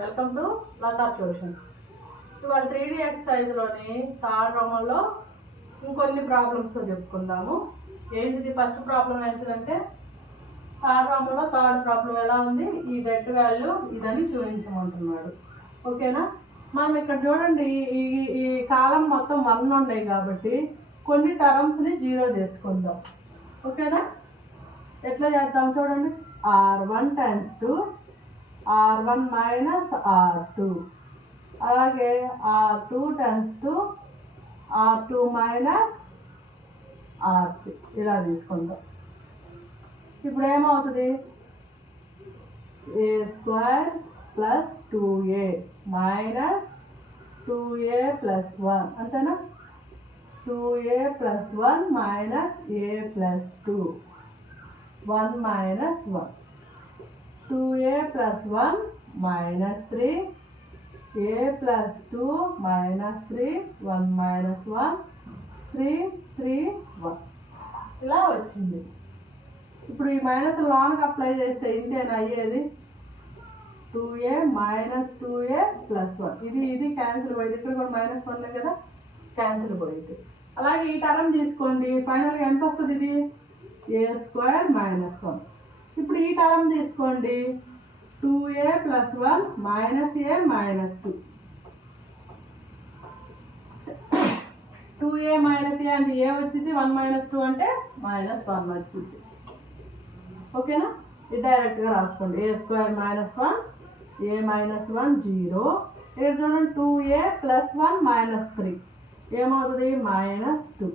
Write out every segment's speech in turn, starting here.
Welcome to Lata tuitions. ఇవాళ 3D ఎక్సర్సైజ్లోని third రోమంలో ఇంకొన్ని problems చెప్పుకుందాము. ఏంటిది ఫస్ట్ ప్రాబ్లం ఏంటిదంటే థర్డ్ రోమంలో థర్డ్ ప్రాబ్లం ఎలా ఉంది, ఈ డెట్ వాల్యూ ఇదని చూపించమంటున్నాడు. ఓకేనా? మనం ఇక్కడ చూడండి, ఈ కాలం మొత్తం 1 ఉన్నాయి కాబట్టి కొన్ని టర్మ్స్ని 0 చేసుకుందాం. ఓకేనా? ఎట్లా చేద్దాం చూడండి. R1 times 2 R1 minus R2, అలాగే R2 times 2 R2 minus R3 ఇలా తీసుకుందాం. ఇప్పుడు ఏమవుతుంది? A² plus 2A minus 2A plus 1 అంతేనా? 2A plus 1 minus A plus 2 1 minus 1 2A plus 1 minus 3 A plus 2 minus 3 1 minus 1 3 3 1 ఇలా వచ్చింది. ఇప్పుడు ఈ మైనస్ లాన్కి అప్లై చేస్తే ఇంతేనా అయ్యేది? 2A minus 2A plus 1 ఇది క్యాన్సిల్ పోయింది. ఇక్కడ కూడా -1 కదా, క్యాన్సిల్ పోయింది. అలాగే ఈ టర్మ్ తీసుకోండి, ఫైనల్గా ఎంత వస్తుంది? ఇది A² minus 1. ఇప్పుడు ఈ టర్మ్ తీసుకోండి, 2A plus 1 minus A minus 2. 2A minus A అంటే ఏ వచ్చింది? 1 minus 2 అంటే -1 వచ్చింది. ఓకేనా? ఇది డైరెక్ట్గా రాసుకోండి. A² minus 1 A minus 1 0. ఇక్కడ చూడండి 2A plus 1 minus 3 ఏమవుతుంది? -2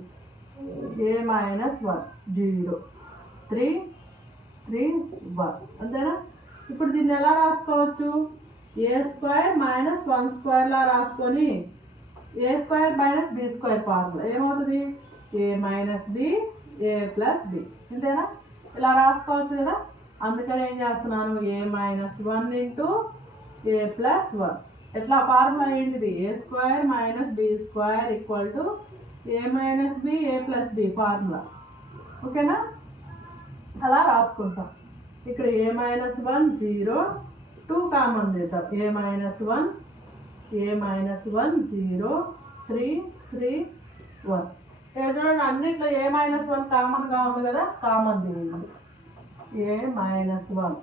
A minus 1 0 3 3 1 అంతేనా? ఇప్పుడు దీన్ని ఎలా రాసుకోవచ్చు? A² minus 1² లా రాసుకొని A² minus B² ఫార్ములా ఏమవుతుంది? A minus B A plus B అంతేనా? ఇలా రాసుకోవచ్చు కదా. అందుకని ఏం చేస్తున్నాను? A minus 1 into A plus 1. ఎట్లా ఫార్ములా ఏంటిది? A² minus B² equal to A minus B A plus B formula. ఓకేనా? అలా రాసుకుంటాం. ఇక్కడ A minus 1 0 2 కామన్ చేద్దాం. A minus 1 0 3 3 1. చూడండి అన్నిట్లో A minus 1 కామన్గా ఉంది కదా, కామన్ తీయండి. A minus 1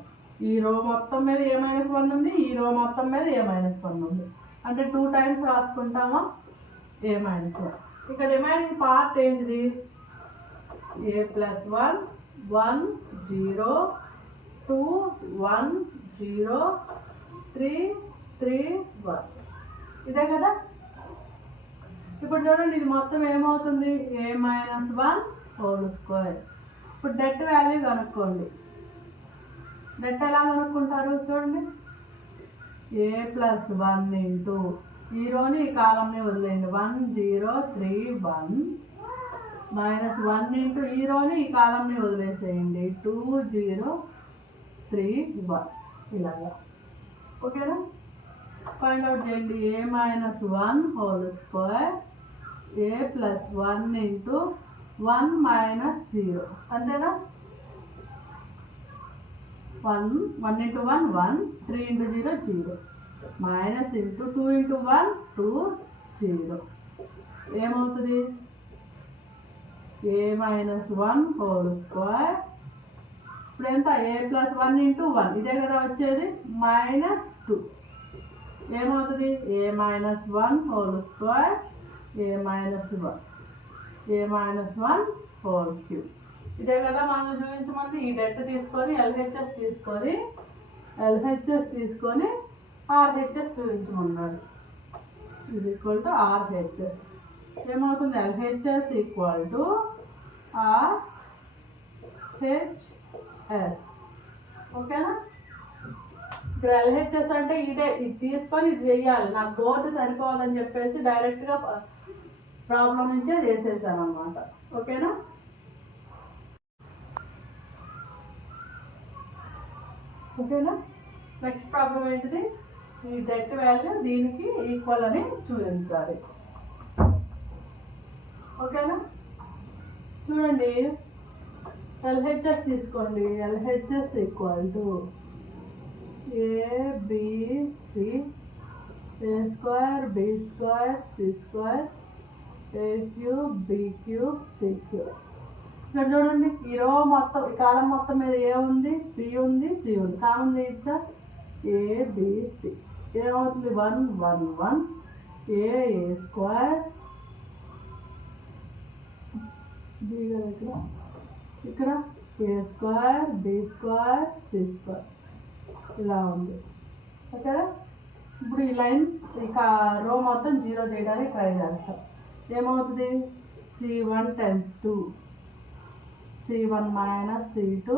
ఈ రో మొత్తం మీద A minus 1 ఉంది, ఈ రో మొత్తం మీద A minus 1 ఉంది. అంటే 2 టైమ్స్ రాసుకుంటామా A minus 1. ఇక్కడ రిమైనింగ్ పార్ట్ ఏంటిది? A plus 1 1 0 2 1 0 3 3 1 ఇదే కదా. ఇప్పుడు చూడండి ఇది మొత్తం ఏమవుతుంది? A minus 1 whole square. ఇప్పుడు డెట్ వాల్యూ కనుక్కోండి. డెట్ ఎలా కనుక్కుంటారు చూడండి. A plus 1 ఇంటూ ఈ రోని ఈ కాలంని వదిలేయండి. 1 0 3 1 మైనస్ 1 ఇంటూ ఈ రోని ఈ కాలంని వదిలేసేయండి. 2 0 3 1 ఇలాగా. ఓకేనా? ఫైండ్ అవుట్ చేయండి. A minus 1 whole square A plus 1 into 1 minus 0 అంతేనా? 1 into 1 1 3 into 0 0 minus into 2 into 1 2 0 ఏమవుతుంది? A minus 1 హోల్ స్క్వేర్ ఇప్పుడు ఎంత? A plus 1 into 1 ఇదే కదా వచ్చేది, -2 ఏమవుతుంది? A minus 1 whole square A minus 1 whole cube ఇదే కదా మనం చూపించమంటే. ఈ డెట్ తీసుకొని LHS తీసుకొని RHS చూపించమన్నాడు. ఇది ఈక్వల్ టు RHS ఏమవుతుంది? LHS equal to RHS. ఓకేనా? ఇక్కడ LHS అంటే ఇది తీసుకొని ఇది చెయ్యాలి. నాకు బోర్డు సరిపోదని చెప్పేసి డైరెక్ట్గా ప్రాబ్లం నుంచే చేసేసాను అన్నమాట. ఓకేనా? ఓకేనా? నెక్స్ట్ ప్రాబ్లం ఏంటిది? ఈ డెట్ వాల్యూ దీనికి ఈక్వల్ అని చూపించాలి. ఓకేనా? చూడండి LHS తీసుకోండి. LHS equal to ABC A square B square C square A cube B cube C cube. ఇక్కడ చూడండి ఈ రో మొత్తం ఈ కాలం మొత్తం మీద ఏ ఉంది బి ఉంది సి ఉంది కామన్ తీయచ్చా ఏబిసి ఏమవుతుంది 1 1 1 ఏ స్క్వేర్ బి కదా ఇక్కడ A square B square C square ఇలా ఉంది ఓకేనా. ఇప్పుడు ఈ లైన్ ఇక రో మొత్తం 0 చేయడానికి ట్రై చేస్తాం. ఏమవుతుంది C1 times 2 C1 minus C2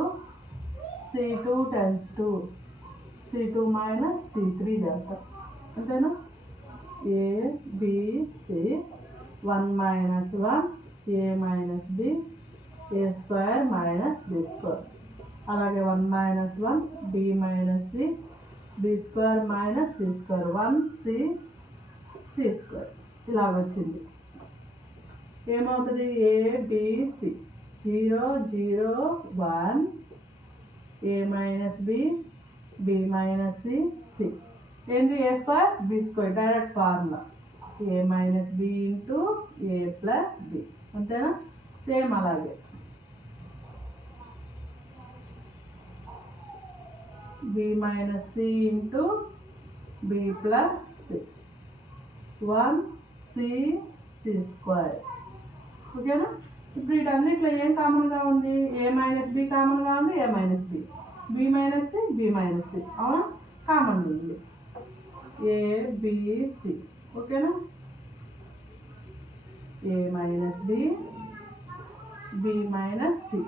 C2 times 2 C2 minus C3 చేస్తాం అంతేనా. A B C 1 minus 1 A minus B A square minus B square అలాగే 1 minus 1 B minus C B square minus C square 1 C C square ఇలా వచ్చింది. ఏమవుతుంది ABC 0 0 1 A minus B B minus C C ఏంటి A square B square direct formula A minus B into A plus B అంతేనా. Same అలాగే B minus C into B plus C 1 C C square ఓకేనా. ఇప్పుడు వీటన్నిట్లో ఏం కామన్గా ఉంది A minus B కామన్గా ఉంది A minus B B minus C B minus C అవునా కామన్ ఉంది ఏబిసి ఓకేనా. A minus B B minus C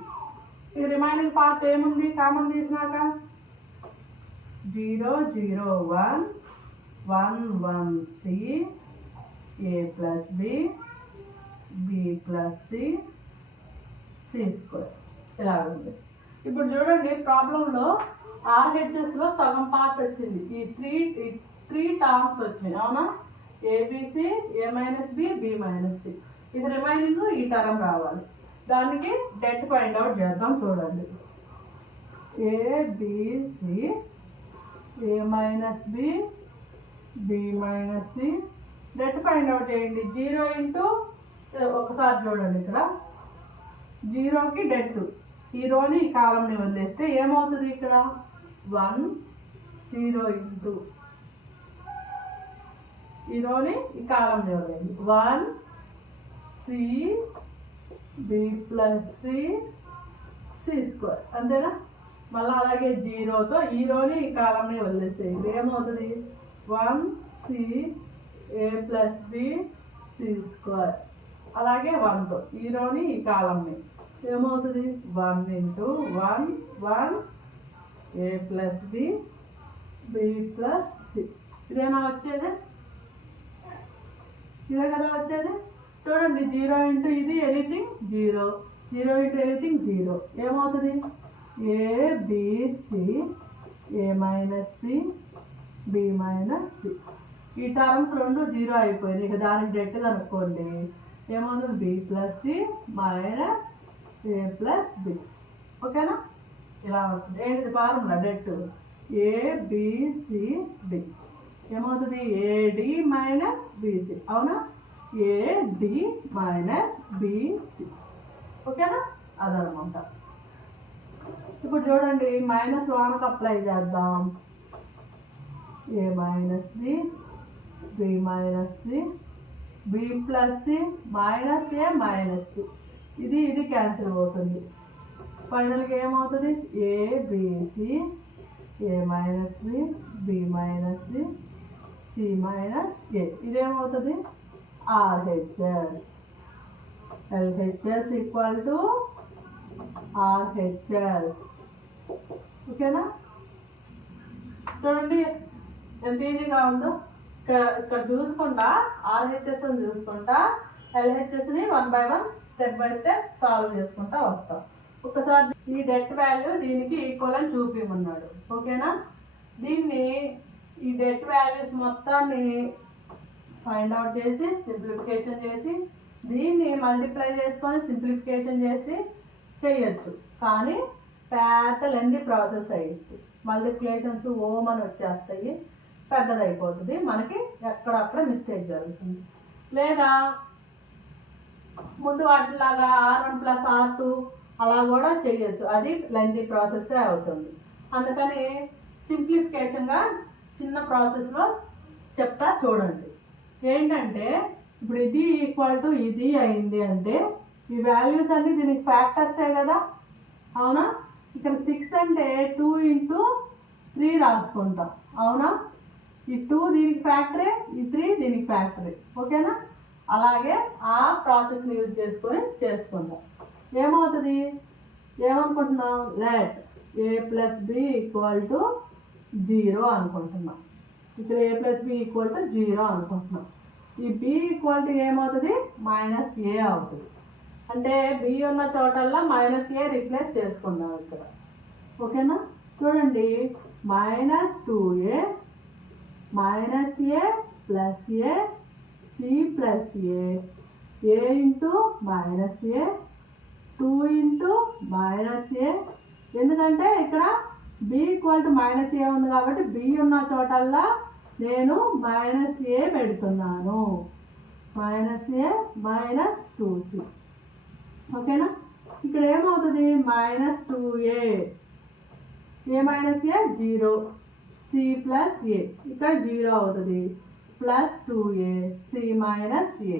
ఈ రిమైనింగ్ పార్ట్ ఏముంది కామన్ తీసినాక 0 0 1 1 1 C A plus B B plus C C square ఇలా ఉంది. ఇప్పుడు చూడండి ప్రాబ్లంలో ఆర్హెచ్ఎస్లో సగం పార్ట్ వచ్చింది. ఈ త్రీ టర్మ్స్ వచ్చినాయి అవునా A B C A minus B B minus C ఇది రిమైనింగ్ ఈ టర్మ్ రావాలి. దానికి డెట్ ఫైండ్ అవుట్ చేద్దాం. చూడండి A B C A minus B B minus C det find out చేయండి. 0 ఇంటూ ఒకసారి చూడండి ఇక్కడ 0కి డెట్ ఈ రోని ఈ కాలంని వదిలేస్తే ఏమవుతుంది ఇక్కడ 1 0 ఇంటూ ఈ రోని ఈ కాలంని వదిలేండి 1 C B plus C C square అంతేనా. మళ్ళీ అలాగే 0తో ఈ రోని ఈ కాలంని వదిలేసేయండి ఏమవుతుంది 1 C A plus B C square అలాగే 1తో ఈ రోని ఈ కాలంని ఏమవుతుంది 1 into 1 1 A plus B B plus C ఇదేనా వచ్చేది ఇదే కదా వచ్చేది. చూడండి 0 ఇంటూ ఇది ఎనీథింగ్ 0 0 ఇంటూ ఎనీథింగ్ 0 ఏమవుతుంది A B C A minus C B minus C ఈ టర్మ్స్ రెండు 0 అయిపోయింది. ఇక దానికి డెట్ కనుక్కోండి ఏమవుతుంది B plus C minus A plus B ఓకేనా. ఇలా అవుతుంది ఏంటిది ఫార్ములా డెట్ ఏబిసిడి ఏమవుతుంది ఏడి మైనస్ బీసీ అవునా ఏడి మైనస్ బీసీ ఓకేనా అదనమాట. ఇప్పుడు చూడండి -1కి అప్లై చేద్దాం A minus B B minus C B plus C minus A minus C ఇది క్యాన్సిల్ అవుతుంది. ఫైనల్గా ఏమవుతుంది A B C A minus B B minus C C minus A ఇదేమవుతుంది RHS LHS equal to RHS ఓకేనా. చూడండి ఎంత ఈజీగా ఉందో. ఇక్కడ చూసుకుంటా ఆర్హెచ్ఎస్ అని చూసుకుంటా ఎల్హెచ్ఎస్ని 1 by 1 step by step solve చేసుకుంటా వస్తాం. ఒకసారి ఈ డెట్ వాల్యూ దీనికి ఈక్వల్ అని చూపించమన్నాడు ఓకేనా. దీన్ని ఈ డెట్ వాల్యూస్ మొత్తాన్ని ఫైండ్ అవుట్ చేసి సింప్లిఫికేషన్ చేసి దీన్ని మల్టిప్లై చేసుకొని సింప్లిఫికేషన్ చేసి చేయొచ్చు కానీ పెద్ద లెంతీ ప్రాసెస్ అయ్యింది. మల్టిప్లికేషన్స్ ఓమ్ అని వచ్చేస్తాయి, పెద్దదైపోతుంది, మనకి ఎక్కడక్కడ మిస్టేక్ జరుగుతుంది. లేదా ముందు వాటిలాగా R1+R2 అలా కూడా చేయొచ్చు, అది లెంతీ ప్రాసెస్ అవుతుంది. అందుకని సింప్లిఫికేషన్గా చిన్న ప్రాసెస్లో చెప్తా చూడండి. ఏంటంటే ఇప్పుడు ఇది ఈక్వల్ టు ఇది అయింది అంటే ఈ వాల్యూస్ అన్ని దీనికి ఫ్యాక్టర్సే కదా, అవునా? ఇక్కడ 6 అంటే 2 × 3 రాసుకుంటాం, అవునా? ఈ 2 దీనికి ఫ్యాక్టరే, ఈ 3 దీనికి ఫ్యాక్టరే, ఓకేనా? అలాగే ఆ ప్రాసెస్ని యూజ్ చేసుకొని చేసుకుందాం. ఏమవుతుంది, ఏమనుకుంటున్నాం, లెట్ a+b = 0 అనుకుంటున్నాం. ఇక్కడ a+b = 0 అనుకుంటున్నాం. ఈ b = ఏమవుతుంది, -a అవుతుంది. అంటే b ఉన్న చోటల్లా -a రిప్లేస్ చేసుకుందాం ఇక్కడ, ఓకేనా? చూడండి, -2a - a + a c + a a × -a 2 × -a, ఎందుకంటే ఇక్కడ b = -a ఉంది కాబట్టి b ఉన్న చోటల్లా నేను -a పెడుతున్నాను, -a - 2c, ఓకేనా? ఇక్కడ ఏమవుతుంది, -2a a - a 0 c + a ఇక్కడ 0 అవుతుంది, +2a c - a,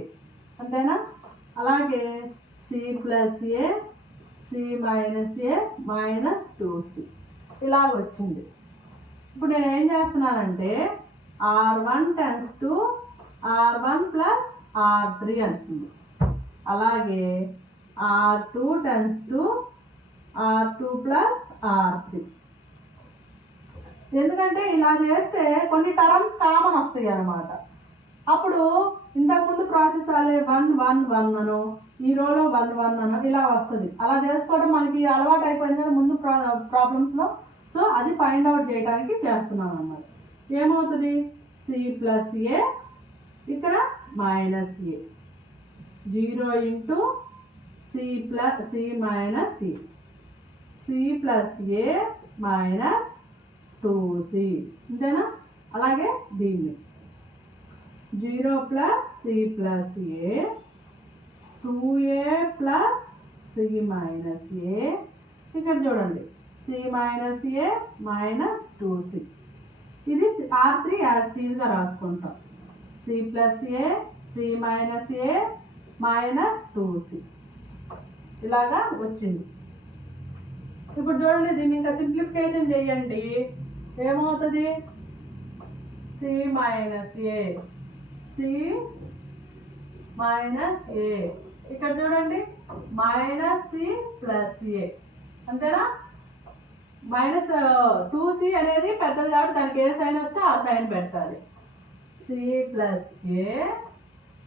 అంతేనా? అలాగే c + a c - a -2c ఇలా వచ్చింది. ఇప్పుడు నేను ఏం చేస్తున్నానంటే R1 → R1 + R3 అంటుంది. అలాగే R2 → R2 + R3, ఎందుకంటే ఇలా చేస్తే కొన్ని టర్మ్స్ కామన్ వస్తాయి అన్నమాట. అప్పుడు ఇంతకుముందు ప్రాసెస్ అలా 1 1 1 అను, ఈ రోలో 1 1 అను ఇలా వస్తుంది. అలా చేసుకోవడం మనకి అలవాటు అయిపోయింది కదా ముందు ప్రాబ్లమ్స్లో. సో అది ఫైండ్ అవుట్ చేయడానికి చేస్తున్నాం అన్నమాట. ఏమవుతుంది, c + a ఇక్కడ -a 0 × c - c c + a -2c, అంతేనా? అలాగే దీన్ని 0 + c + a 2a + c - a, ఇక్కడ చూడండి c - a -2c, ఇది R3 యాజ్ ఇట్ ఈజ్గా రాసుకుంటాం, c + a c - a -2c ఇలాగా వచ్చింది. ఇప్పుడు చూడండి, దీన్ని ఇంకా సింప్లిఫికేషన్ చేయండి. ఏమవుతుంది, c - a c - a, ఇక్కడ చూడండి -c + a, అంతేనా? -2c అనేది పెద్దది కాబట్టి దానికి ఏ సైన్ వస్తే ఆ సైన్ పెట్టాలి. c + a,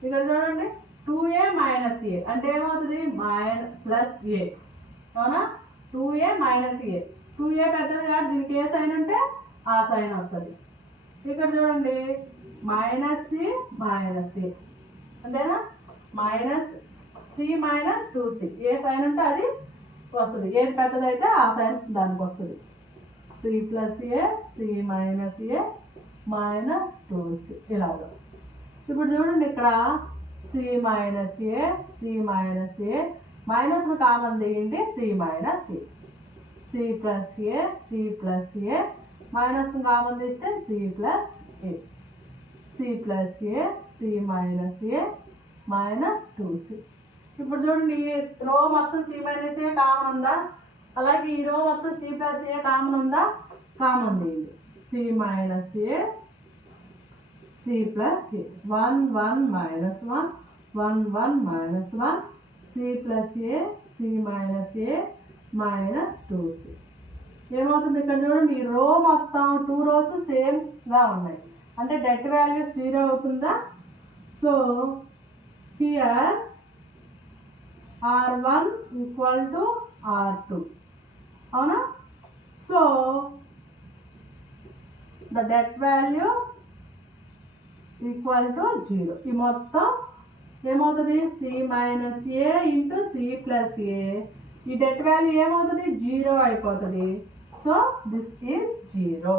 ఇక్కడ చూడండి 2a - a అంటే ఏమవుతుంది, +a, అవునా? 2a - a 2a పెద్దది కాబట్టి దీనికి ఏ సైన్ ఉంటే ఆ సైన్ వస్తుంది. ఇక్కడ చూడండి -c - a, అంతేనా? -c - 2c ఏ సైన్ ఉంటే అది వస్తుంది, ఏది పెద్దదైతే ఆ సైన్ దానికి వస్తుంది. c + a c - a -2c ఇలాగా. ఇప్పుడు చూడండి, ఇక్కడ c - a c - a మైనస్ను common తీయండి, c - a c + a c + a మైనస్ను common తీస్తే c + a c + a c - a -2c. ఇప్పుడు చూడండి, రో మొత్తం c - a కామన్ ఉందా, అలాగే ఈ రో మొత్తం c + a కామన్ ఉందా, కామన్ తీయండి, c - a c + a 1 1 - 1 1 1 - 1 c + a c - a -2c. ఏమవుతుంది, ఇక్కడ చూడండి ఈ రో మొత్తం 2 రోస్ సేమ్గా ఉన్నాయి అంటే డెట్ వాల్యూస్ 0 అవుతుందా. సో హియర్ R1 = R2, అవునా? So the debt value = 0. ఈ మొత్తం ఏమవుతుంది, c - a × c + a, ఈ డెట్ వాల్యూ ఏమవుతుంది, 0 అయిపోతుంది. So this is 0.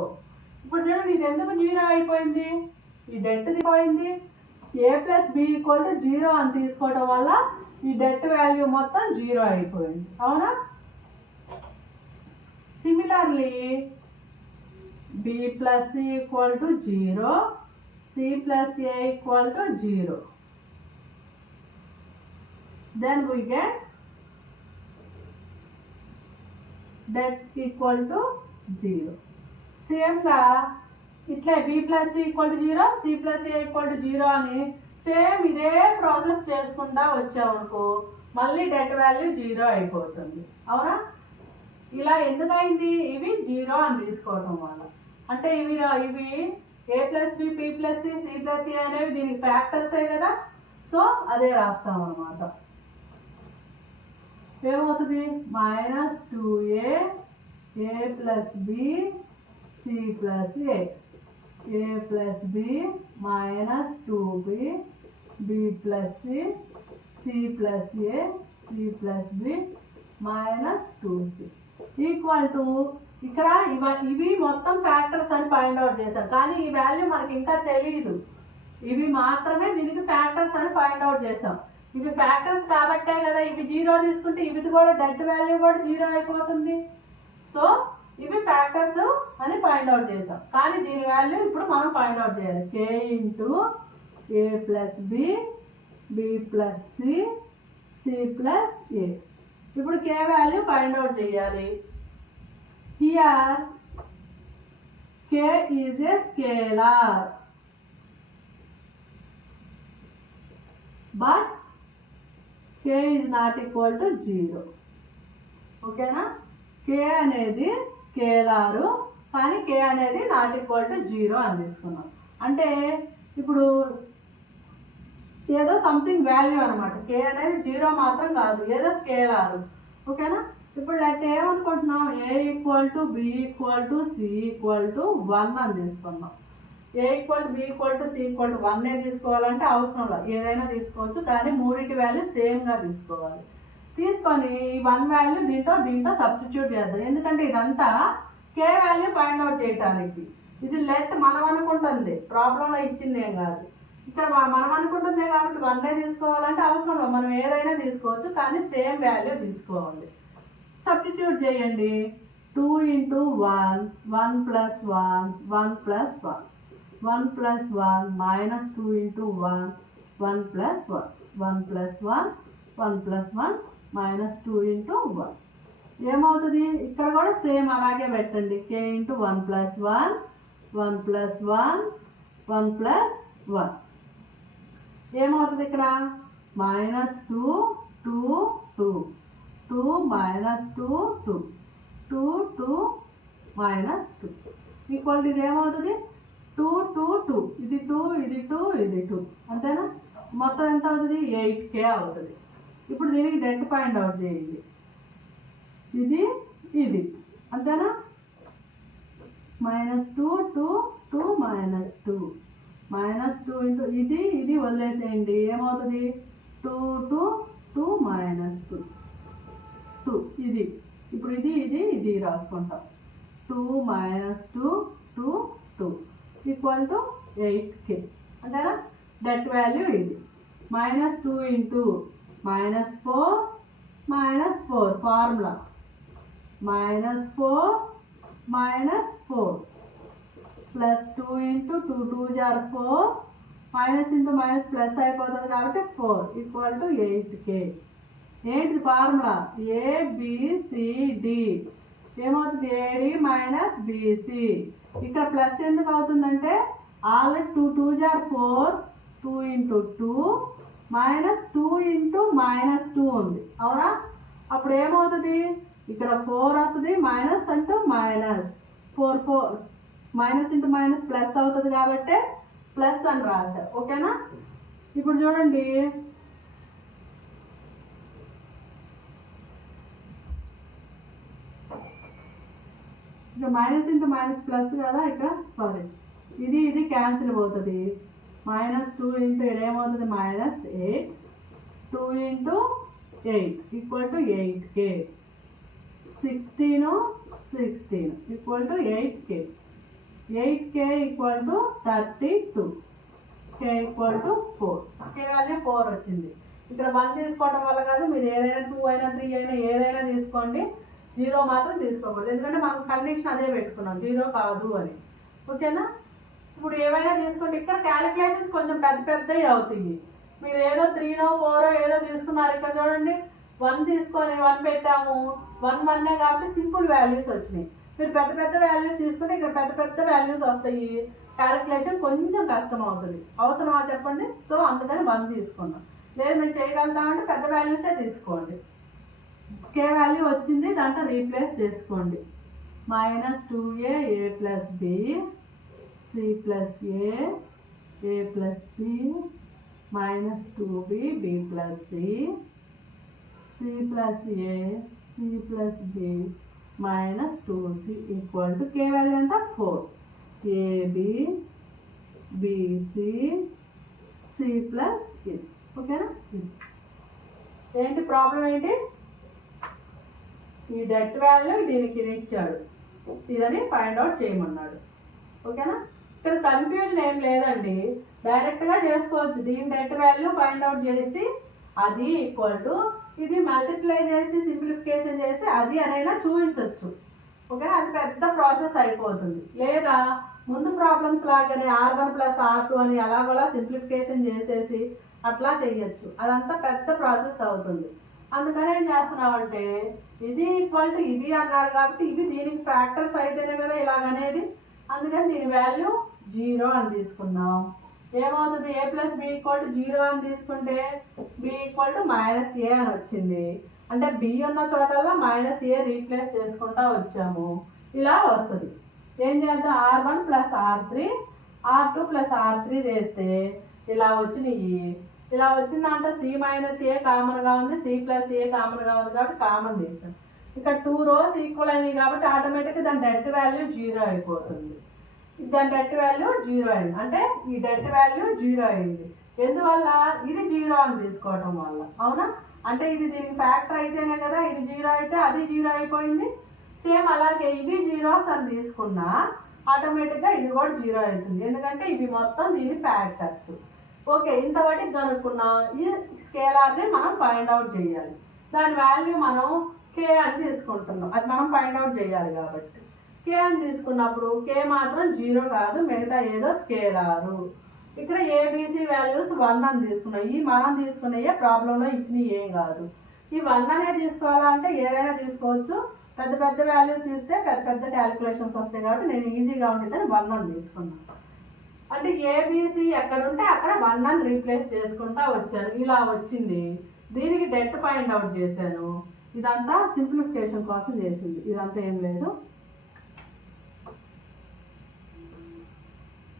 ఇప్పుడు చూడండి ఇది ఎందుకు 0 అయిపోయింది, ఈ డెట్ పోయింది. a plus B equal to 0 అని తీసుకోవడం వల్ల ఈ డెట్ వాల్యూ మొత్తం 0 అయిపోయింది, అవునా? Similarly b plus c equal to 0, c plus a equal to 0. Then we get that equal to 0. Same గా ఇట్లా b plus c equal to 0, c plus a equal to 0 అని సేమ్ ఇదే process చేసుకుంటా వచ్చామనుకో మళ్ళీ debt value 0 అయిపోతుంది, అవునా? ఇలా ఎందుకైంది, ఇవి 0 అని తీసుకోవటం వల్ల. అంటే ఇవి a plus B, p plus C, c plus a అనేవి దీనికి ఫ్యాక్టర్సే కదా, సో అదే రాస్తాం అన్నమాట. ఏమవుతుంది, -2a a plus B C plus a, a plus B -2b b plus C, C plus a, C plus B -2c equal to ఇక్కడ ఇవి మొత్తం ఫ్యాక్టర్స్ అని ఫైండ్ అవుట్ చేశారు, కానీ ఈ వాల్యూ మనకి ఇంకా తెలియదు. ఇవి మాత్రమే దీనికి ఫ్యాక్టర్స్ అని ఫైండ్ అవుట్ చేసాం. ఇవి ఫ్యాక్టర్స్ కాబట్టే కదా ఇవి 0 తీసుకుంటే ఇవి కూడా డెట్ వాల్యూ కూడా 0 అయిపోతుంది. సో ఇవి ఫ్యాక్టర్స్ అని ఫైండ్ అవుట్ చేసాం, కానీ దీని వాల్యూ ఇప్పుడు మనం ఫైండ్ అవుట్ చేయాలి. k into a plus B, B plus C, C plus A. ఇప్పుడు k వాల్యూ ఫైండ్ అవుట్ చేయాలి. Here k is a scalar, but k is not equal to 0. ఓకేనా? k అనేది స్కేలారు, కానీ k అనేది not equal to 0 అని తీసుకున్నాం. అంటే ఇప్పుడు ఏదో సంథింగ్ వాల్యూ అనమాట, k అనేది 0 మాత్రం కాదు, ఏదో స్కేలారు. ఓకేనా? ఇప్పుడు అంటే ఏమనుకుంటున్నాం, a equal to b equal to c equal to 1 అని తీసుకున్నాం. a equal to b equal to c equal to 1 తీసుకోవాలంటే అవసరం లేదు, ఏదైనా తీసుకోవచ్చు, కానీ మూడింటి వాల్యూ సేమ్గా తీసుకోవాలి. తీసుకొని ఈ 1 వాల్యూ దీంతో సబ్స్టిట్యూట్ చేద్దాం, ఎందుకంటే ఇదంతా k వాల్యూ ఫైండ్ అవుట్ చేయడానికి. ఇది లెట్ మనం అనుకుంటుంది, ప్రాబ్లంలో ఇచ్చింది ఏం కాదు. ఇక్కడ మనం అనుకుంటుందే కాబట్టి 1 తీసుకోవాలంటే అవసరం లేదు, మనం ఏదైనా తీసుకోవచ్చు, కానీ సేమ్ వాల్యూ తీసుకోవాలి. సబ్స్టిట్యూట్ చేయండి. 2 into 1, 1 plus 1, 1 plus 1, 1 plus 1 -2 into 1, 1 plus 1, 1 plus 1, 1 plus 1 -2 into 1. ఏమవుతుంది, ఇక్కడ కూడా సేమ్ అలాగే పెట్టండి. k into 1 plus 1, 1 plus 1, 1 plus 1. ఏమవుతుంది ఇక్కడ -2, 2, 2, 2 -2, 2, 2, 2 -2 ఈక్వల్ టు ఇది ఏమవుతుంది 2, 2, 2, ఇది 2, ఇది 2, ఇది 2, అంతేనా? మొత్తం ఎంత అవుతుంది, 8k అవుతుంది. ఇప్పుడు దీనికి డెట్ ఫైండ్ అవుట్ చేయండి. ఇది ఇది అంతేనా? -2, 2, 2, -2, -2 ఇంటూ ఇది వదిలేసేయండి. ఏమవుతుంది 2, 2, 2, -2, 2 ఇది. ఇప్పుడు ఇది రాసుకుంటాం. 2 -2, 2, 2 ఈక్వల్ టు 8k అంతేనా? డెట్ వాల్యూ ఇది. -2 into -4, -4 formula -4, -4 plus 2 into 2, 2 are 4, minus into minus plus అయిపోతుంది కాబట్టి 4 ఈక్వల్ టు 8k. ఏంటి ఫార్ములా, ABCD ఏమవుతుంది, AD మైనస్ BC. ఇక్కడ ప్లస్ ఎందుకు అవుతుందంటే ఆల్రెడీ 2, 2 are 4, 2 ఇంటూ 2 -2 ఇంటూ -2 ఉంది, అవునా? అప్పుడు ఏమవుతుంది, ఇక్కడ 4 వస్తుంది, మైనస్ అంటూ minus 4, 4 minus into minus plus అవుతుంది కాబట్టి ప్లస్ అని రాశారు. ఓకేనా? ఇప్పుడు చూడండి, ఇక మైనస్ ఇంటూ మైనస్ ప్లస్ కదా, ఇక్కడ సారీ ఇది క్యాన్సిల్ పోతుంది. -2 ఇంటూ ఏమవుతుంది -8, 2 into 8 equal to 8k. 16, 16 equal to 8k. 8k equal to 32. k equal to 4. k value 4 వచ్చింది. ఇక్కడ 1 తీసుకోవడం వల్ల కాదు, మీరు ఏదైనా 2 అయినా 3 అయినా ఏదైనా తీసుకోండి, 0 మాత్రం తీసుకోకూడదు. ఎందుకంటే మనం కండిషన్ అదే పెట్టుకున్నాం, 0 కాదు అని. ఓకేనా? ఇప్పుడు ఏవైనా తీసుకుంటే ఇక్కడ క్యాలిక్యులేషన్స్ కొంచెం పెద్ద పెద్దవి అవుతాయి. మీరు ఏదో 3నో 4 ఏదో తీసుకున్నారు. ఇక్కడ చూడండి 1 తీసుకొని 1 పెట్టాము, 1 1 కాబట్టి సింపుల్ వాల్యూస్ వచ్చినాయి. మీరు పెద్ద పెద్ద వాల్యూస్ తీసుకుంటే ఇక్కడ పెద్ద పెద్ద వాల్యూస్ వస్తాయి, క్యాలిక్యులేషన్ కొంచెం కష్టం అవుతుంది. అవసరమా చెప్పండి? సో అందుకని 1 తీసుకున్నాం. లేదు మీరు చేయగలుగుతామంటే పెద్ద వాల్యూసే తీసుకోండి. k వాల్యూ వచ్చింది, దాంట్లో రీప్లేస్ చేసుకోండి. -2a a plus b c plus a plus b -2b b plus c c plus a c plus b -2c equal to k value ఎంత 4 ab bc c plus a. ఓకేనా? ఏంటి problem ఏంటి? ఈ debt value దీనికి ఇచ్చాడు, ఇదని find out చేయమన్నాడు. ఓకేనా? ఇక్కడ కన్ఫ్యూజన్ ఏం లేదండి, డైరెక్ట్గా చేసుకోవచ్చు. దీని డెట్ వాల్యూ ఫైండ్ అవుట్ చేసి అది ఈక్వల్ టు ఇది మల్టిప్లై చేసి సింప్లిఫికేషన్ చేసి అది అనైనా చూపించవచ్చు. ఓకేనా? అది పెద్ద ప్రాసెస్ అయిపోతుంది. లేదా ముందు ప్రాబ్లమ్స్ లాగానే r1 ప్లస్ r2 అని అలాగోలా సింప్లిఫికేషన్ చేసేసి అట్లా చెయ్యొచ్చు. అదంతా పెద్ద ప్రాసెస్ అవుతుంది. అందుకని ఏం చేస్తున్నామంటే ఇది ఈక్వల్ టు ఇది అన్నారు కాబట్టి ఇది దీనికి ఫ్యాక్టర్స్ అయితేనే కదా ఇలాగనేది. అందుకని దీని వాల్యూ 0 అని తీసుకున్నాం. ఏమవుతుంది? a plus b equal to 0 అని తీసుకుంటే b ఈక్వల్ టు -a అని వచ్చింది. అంటే b ఉన్న చోటల్లో -a రీప్లేస్ చేసుకుంటా వచ్చాము. ఇలా వస్తుంది. ఏం చేద్దాం? r1 plus r3 r2 plus r3 వేస్తే ఇలా వచ్చినాయి. ఇలా వచ్చిన దాంట్లో c మైనస్ a కామన్గా ఉంది, c ప్లస్ a కామన్గా ఉంది కాబట్టి కామన్ తీసాం. ఇక్కడ 2 రోస్ ఈక్వల్ అయినాయి కాబట్టి ఆటోమేటిక్గా దాని డెట్ వాల్యూ 0 అయిపోతుంది. దాని డెట్ వాల్యూ 0 అయింది. అంటే ఈ డెట్ వాల్యూ 0 అయింది. ఎందువల్ల? ఇది 0 అని తీసుకోవటం వల్ల. అవునా? అంటే ఇది దీనికి ఫ్యాక్టర్ అయితేనే కదా, ఇది 0 అయితే అది 0 అయిపోయింది. సేమ్ అలాగే ఇవి 0s అని తీసుకున్నా ఆటోమేటిక్గా ఇది కూడా 0 అవుతుంది. ఎందుకంటే ఇవి మొత్తం దీని ఫ్యాక్టర్స్. ఓకే, ఇంతవరకు కనుక్కున్నాం. ఈ స్కేలార్ని మనం ఫైండ్ అవుట్ చేయాలి. దాని వాల్యూ మనం k అని తీసుకుంటున్నాం, అది మనం ఫైండ్ అవుట్ చేయాలి కాబట్టి. k అని తీసుకున్నప్పుడు k మాత్రం 0 కాదు, మిగతా ఏదో స్కేలారు. ఇక్కడ ఏబిసి వాల్యూస్ 1 అని తీసుకున్నాం. ఈ మనం తీసుకున్నాయే ప్రాబ్లంలో ఇచ్చినవి ఏం కాదు. ఈ 1 అనే తీసుకోవాలంటే ఏదైనా తీసుకోవచ్చు. పెద్ద పెద్ద వాల్యూస్ తీస్తే పెద్ద పెద్ద క్యాలిక్యులేషన్స్ వస్తాయి కాబట్టి నేను ఈజీగా ఉండేదని 1 అని తీసుకున్నాను. అంటే ఏబిసి ఎక్కడుంటే అక్కడ 1 అని రీప్లేస్ చేసుకుంటా వచ్చాను. ఇలా వచ్చింది. దీనికి డెట్ ఫైండ్ అవుట్ చేశాను. ఇదంతా సింప్లిఫికేషన్ కోసం చేసింది, ఇదంతా ఏం లేదు.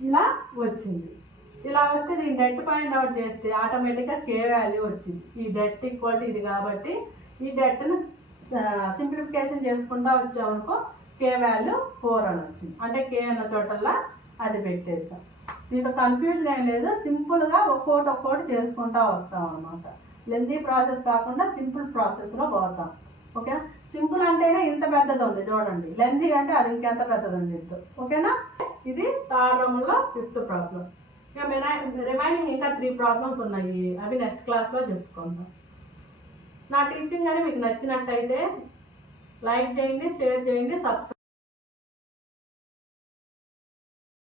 ఇలా వచ్చింది. ఇలా వస్తే దీని డెట్ ఫైండ్ అవుట్ చేస్తే ఆటోమేటిక్గా k వాల్యూ వచ్చింది. ఈ డెట్ ఈక్వల్ టు ఇది కాబట్టి ఈ డెట్ను సింప్లిఫికేషన్ చేసుకుంటా వచ్చామనుకో k వాల్యూ 4 అని వచ్చింది. అంటే k అన్న చోటల్లా అది పెట్టేస్తాం. దీంట్లో కన్ఫ్యూజన్ ఏం లేదు, సింపుల్గా ఒక్కోటి చేసుకుంటా వస్తాం అన్నమాట. లెంతీ ప్రాసెస్ కాకుండా సింపుల్ ప్రాసెస్లో పోతాం. ఓకే, సింపుల్ అంటేనే ఇంత పెద్దది ఉంది చూడండి, లెంతీ అంటే అది ఇంకెంత పెద్దది ఉంది. ఓకేనా? ఇది థర్డ్ రౌండ్లో 5th ప్రాబ్లం. ఇక రిమైనింగ్ ఇంకా 3 ప్రాబ్లమ్స్ ఉన్నాయి, అవి నెక్స్ట్ క్లాస్లో చెప్పుకుందాం. నా టీచింగ్ అని మీకు నచ్చినట్టయితే లైక్ చేయండి, షేర్ చేయండి, సబ్స్క్రైబ్